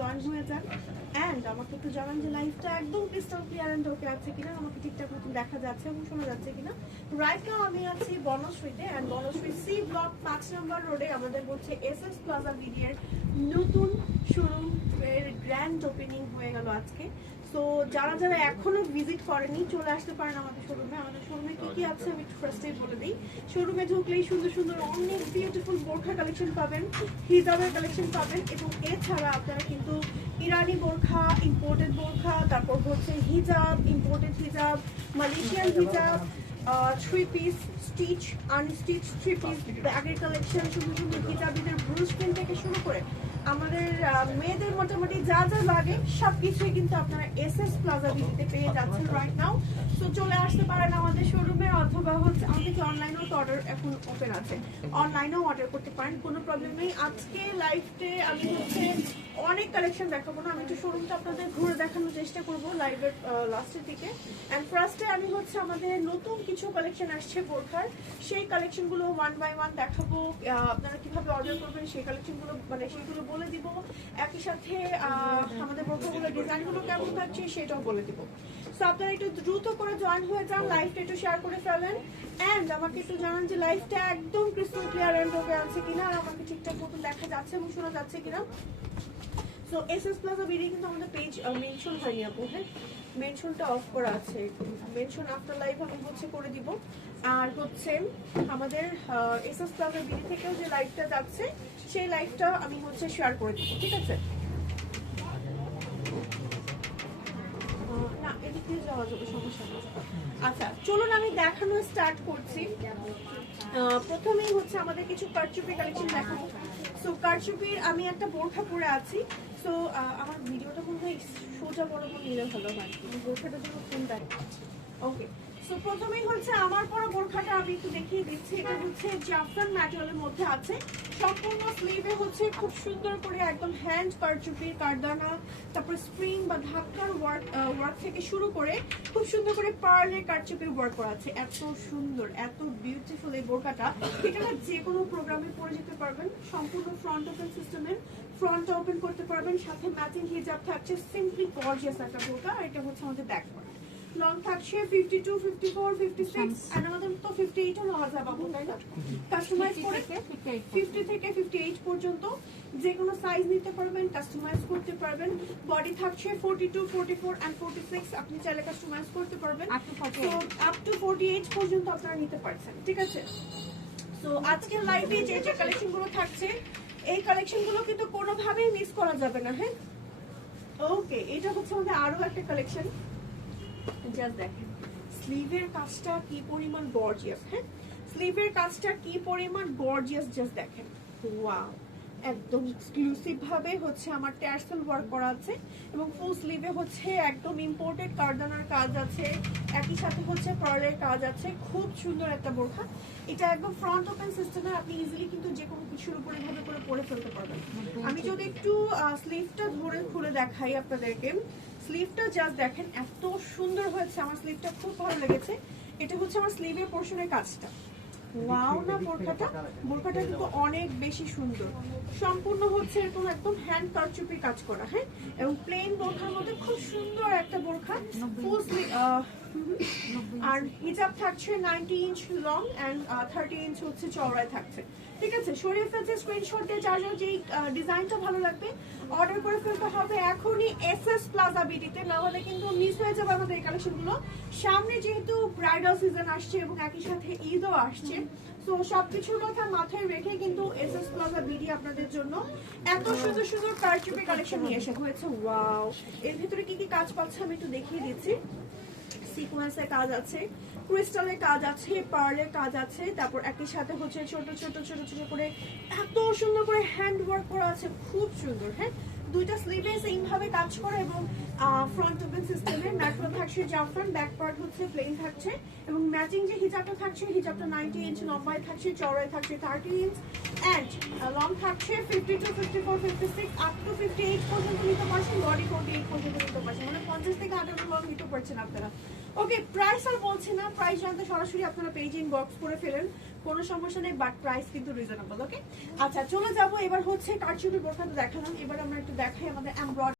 Join হয়ে যান and আমাকে একটু জানান যে লাইভটা একদম ক্রিস্টাল ক্লিয়ার অ্যান্ড ওকে আছে কিনা, আমাকে ঠিকঠাক মতন দেখা যাচ্ছে এবং শোনা যাচ্ছে কিনা। রাইট নাও আমি আছি বনশ্রীতে অ্যান্ড বনশ্রী সি ব্লক 5 নম্বর রোডে আমাদের হচ্ছে এসএস প্লাজা বিডিএর নতুন শোরুম এর গ্র্যান্ড ওপেনিং হয়ে গেল আজকে। সো যারা যারা এখনো ভিজিট করেনি চলে আসতে পারেন আমাদের শোরুমে। আমাদের শোরুমে কি কি আছে আমি ফার্স্টেই বলে দিই। শোরুমে ঢুকলেই সুন্দর সুন্দর অনেক বিউটিফুল বোরখা কালেকশন পাবেন, হিজাবের কালেকশন পাবেন এবং এছাড়া আপনারা কিন্তু ইরানি বোরখা, ইম্পোর্টেড বোরখা, তারপর হচ্ছে হিজাব, ইম্পোর্টেড হিজাব, মালয়েশিয়ান হিজাব, 3 পিস স্টিচ, আনস্টিচ 3 পিস ব্যাগের কালেকশন, সুন্দর সুন্দর হিজাবিদের ব্রুশ প্রিন্ট থেকে শুরু করে আমাদের মেয়েদের মোটামুটি যা যা লাগে সবকিছুই কিন্তু আপনারা এসএস প্লাজা বিডিতে পেয়ে যাচ্ছেন রাইট নাও। সো চলে আসতে পারেন আমাদের শোরুমে অথবা হচ্ছে আমাদের কি অনলাইনেও তো অর্ডার এখন ওপেন আছে, অনলাইনেও অর্ডার করতে পারেন, কোনো প্রবলেম নেই। আজকে লাইভে আমি হচ্ছে অনেক কালেকশন দেখাবো না, আমি একটু শোরুমটা আপনাদের ঘুরে দেখানোর চেষ্টা করবো লাইভের লাস্টের দিকে। অ্যান্ড ফার্স্টে আমি হচ্ছে আমাদের নতুন কিছু কালেকশন আসছে বোরখার, সেই কালেকশনগুলো 1 বাই 1 দেখাবো। আপনারা কিভাবে অর্ডার করবেন সেই কালেকশনগুলো মানে সেগুলো বলে দিব, একই সাথে আমাদের বোরখাগুলোর ডিজাইনগুলো কেমন থাকছে সেটাও বলে দিব। সো আপনারা একটু দ্রুত করে জয়েন হয়ে যান, লাইভটা একটু শেয়ার করে ফেলেন অ্যান্ড আমাকে একটু জানান যে লাইভটা একদম ক্রিস্টাল ক্লিয়ার অ্যান্ড ওকে আছে কিনা, আর আমাকে ঠিকঠাক মতন দেখা যাচ্ছে এবং শোনা যাচ্ছে কিনা। সো এসএস প্লাজা বিডি কিন্তু আমাদের পেজ মেনশন হয়নি আপু, হ্যাঁ মেনশনটা অফ করা আছে, মেনশন আফটার লাইভ আমি হচ্ছে করে দিব। আর হচ্ছে আমাদের এসএস প্লাজা বিডি থেকেও যে লাইভটা যাচ্ছে সেই লাইভটা আমি হচ্ছে শেয়ার করে দিব, ঠিক আছে? না এদিক দিয়ে যাওয়া যাবে, সমস্যা নেই। আচ্ছা চলুন আমি দেখানো স্টার্ট করছি। প্রথমেই হচ্ছে আমাদের কিছু কারচুপি কালেকশন দেখাবো। সো কারচুপির আমি একটা বোরখা পরে আছি। সো আমার ভিডিওটা মনে হয় সোজা বরাবর নিলে ভালো হয়, বোরখাটার জন্য ফোন ব্যাক। ওকে সো প্রথমেই হচ্ছে আমার পরা বোরখাটা আমি একটু দেখিয়ে দিচ্ছি। এটা হচ্ছে জাফরান ম্যাটেরিয়ালের মধ্যে আছে, সম্পূর্ণ স্লিভে হচ্ছে খুব সুন্দর করে একদম হ্যান্ড কারচুপির কারদানা, তারপর স্প্রিং বা ধাক্কার ওয়ার্ক থেকে শুরু করে খুব সুন্দর করে পার্লের কারচুপির ওয়ার্ক করা আছে। এত সুন্দর এত বিউটিফুল এই বোরখাটা, এটা যে কোনো প্রোগ্রামে পরে যেতে পারবেন। সম্পূর্ণ ফ্রন্ট ওপেন সিস্টেমের, ফ্রন্ট ওপেন করতে পারবেন, সাথে ম্যাচিং হিজাব থাকছে, সিম্পলি গর্জিয়াস একটা বোরখা। আর এটা হচ্ছে আমাদের ব্যাক পার্ট, লং থাকছে 52, 54, 56 আর আমাদের তো 58 ও লওয়া যাবে আপু, তাই না? কাস্টমাইজ করে 50 থেকে 58 পর্যন্ত যে কোনো সাইজ নিতে পারবেন, কাস্টমাইজ করতে পারবেন। বডি থাকছে 42, 44 এন্ড 46, আপনি চাইলে কাস্টমাইজ করতে পারবেন আপ টু 48 পর্যন্ত আপনারা নিতে পারছেন, ঠিক আছে? সো আজকের লাইভে যে যে কালেকশনগুলো থাকছে এই কালেকশনগুলো কিন্তু কোনোভাবেই মিস করা যাবে না, হ্যাঁ? ওকে এটা হচ্ছে আমাদের আরো একটা কালেকশন, জাস্ট দেখেন স্লিভের কাজটা কি পরিমাণ গর্জিয়াস, হ্যাঁ স্লিভের কাজটা কি পরিমাণ গর্জিয়াস, জাস্ট দেখেন ওয়াও। একদম এক্সক্লুসিভ ভাবে হচ্ছে আমার ট্যাসেল ওয়ার্ক করা আছে এবং ফুল স্লিভে হচ্ছে একদম ইম্পোর্টেড কারদানার কাজ আছে, একই সাথে হচ্ছে পার্লের কাজ আছে। খুব সুন্দর একটা বোরখা, এটা একদম ফ্রন্ট ওপেন সিস্টেমে, আপনি ইজিলি কিন্তু যে কোনো কিছুর উপরে ভাবে করে পরে ফেলতে পারবেন। আমি যদি একটু স্লিভটা ধরে খুলে দেখাই আপনাদেরকে, স্লিভটা জাস্ট দেখেন এত সুন্দর হয়েছে, আমার স্লিভটা খুব ভালো লেগেছে। এটা হচ্ছে আমার স্লিভের পোর্শনের কাজটা, ওয়াও না বোরখাটা, বোরখাটা কিন্তু অনেক বেশি সুন্দর। সম্পূর্ণ হচ্ছে এরকম একদম হ্যান্ড কারচুপির কাজ করা, হ্যাঁ এবং প্লেন বোরখার মধ্যে খুব সুন্দর একটা বোরখা, ফুল স্লিভ। আর হিজাব থাকছে 90 ইঞ্চ লং এন্ড 30 ইঞ্চ হচ্ছে চওড়ায় থাকছে, ঠিক আছে? সরিয়ে ফেলছে স্ক্রিনশট দিয়ে যার যার যেই ডিজাইনটা ভালো লাগবে অর্ডার করে ফেলতে হবে এখনই এসএস প্লাজা বিডিতে, না হলে কিন্তু মিস হয়ে যাবে আমাদের এই কালেকশনগুলো। সামনে যেহেতু ব্রাইডাল সিজন আসছে এবং একই সাথে ঈদও আসছে, তো সবকিছুর কথা মাথায় রেখে কিন্তু এসএস প্লাজা বিডি আপনাদের জন্য এত সুন্দর সুন্দর কারচুপি কালেকশন নিয়ে এসে হয়েছে। ওয়াও, এর ভিতরে কি কি কাজ পাচ্ছে আমি একটু দেখিয়ে দিচ্ছি। সিকোয়েন্সের কাজ আছে, ক্রিস্টালের কাজ আছে, পার্লের কাজ আছে, তারপর একই সাথে হচ্ছে ছোট ছোট ছোট ছোট করে এত সুন্দর করে হ্যান্ড ওয়ার্ক করা আছে, খুব সুন্দর। হ্যাঁ দুইটা স্লিভে সেম ভাবে কাজ করা এবং ফ্রন্ট ওপেন সিস্টেমে ম্যাটেরিয়াল থাকছে জাফরান, ব্যাক পার্ট হচ্ছে প্লেন থাকছে এবং ম্যাচিং যে হিজাবটা থাকছে হিজাবটা 90 ইঞ্চ লম্বায় থাকছে, চওড়ায় থাকছে 30 ইঞ্চ এন্ড লং থাকছে 52, 54, 56 আপ টু 58 পর্যন্ত নিতে পারছেন, বডি 48 পর্যন্ত নিতে পারছেন, মানে 50 থেকে 58 লং নিতে পারছেন আপনারা। ওকে প্রাইস আর বলছি না, প্রাইস জানতে সরাসরি আপনারা পেজ ইনবক্স করে ফেলেন। কোনো সমস্যা নেই, বাট প্রাইস কিন্তু রিজনেবল। ওকে, আচ্ছা চলে যাবো এবার হচ্ছে কারচুপি বোরখা তো দেখালাম, এবার আমরা একটু দেখাই আমাদের এমব্রয়ডারি